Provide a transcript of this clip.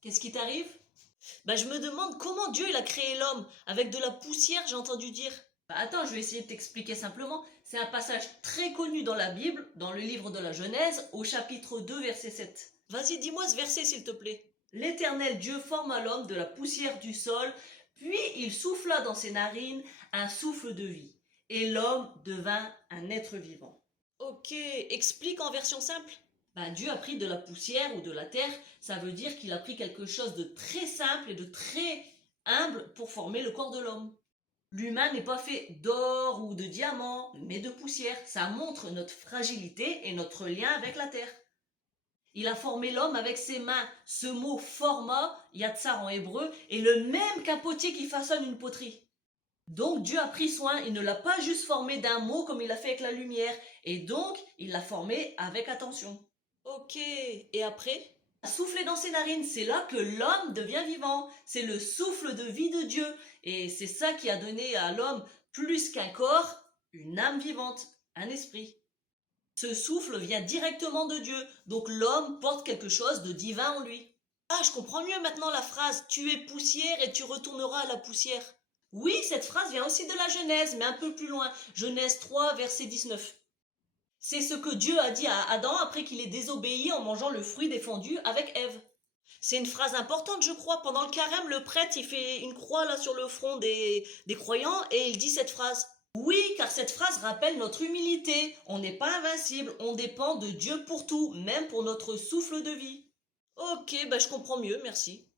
Qu'est-ce qui t'arrive? Je me demande comment Dieu il a créé l'homme. Avec de la poussière, j'ai entendu dire. Attends, je vais essayer de t'expliquer simplement. C'est un passage très connu dans la Bible, dans le livre de la Genèse, au chapitre 2, verset 7. Vas-y, dis-moi ce verset, s'il te plaît. L'Éternel Dieu forma l'homme de la poussière du sol, puis il souffla dans ses narines un souffle de vie. Et l'homme devint un être vivant. Ok, explique en version simple. Dieu a pris de la poussière ou de la terre, ça veut dire qu'il a pris quelque chose de très simple et de très humble pour former le corps de l'homme. L'humain n'est pas fait d'or ou de diamants, mais de poussière. Ça montre notre fragilité et notre lien avec la terre. Il a formé l'homme avec ses mains. Ce mot forma, yatsar en hébreu, est le même qu'un potier qui façonne une poterie. Donc Dieu a pris soin, il ne l'a pas juste formé d'un mot comme il a fait avec la lumière, et donc il l'a formé avec attention. Ok, et après? Souffler dans ses narines, c'est là que l'homme devient vivant. C'est le souffle de vie de Dieu. Et c'est ça qui a donné à l'homme, plus qu'un corps, une âme vivante, un esprit. Ce souffle vient directement de Dieu, donc l'homme porte quelque chose de divin en lui. Ah, je comprends mieux maintenant la phrase « Tu es poussière et tu retourneras à la poussière ». Oui, cette phrase vient aussi de la Genèse, mais un peu plus loin. Genèse 3, verset 19. C'est ce que Dieu a dit à Adam après qu'il ait désobéi en mangeant le fruit défendu avec Ève. C'est une phrase importante, je crois. Pendant le carême, le prêtre, il fait une croix là sur le front des croyants et il dit cette phrase. Oui, car cette phrase rappelle notre humilité. On n'est pas invincible, on dépend de Dieu pour tout, même pour notre souffle de vie. Ok, je comprends mieux, merci.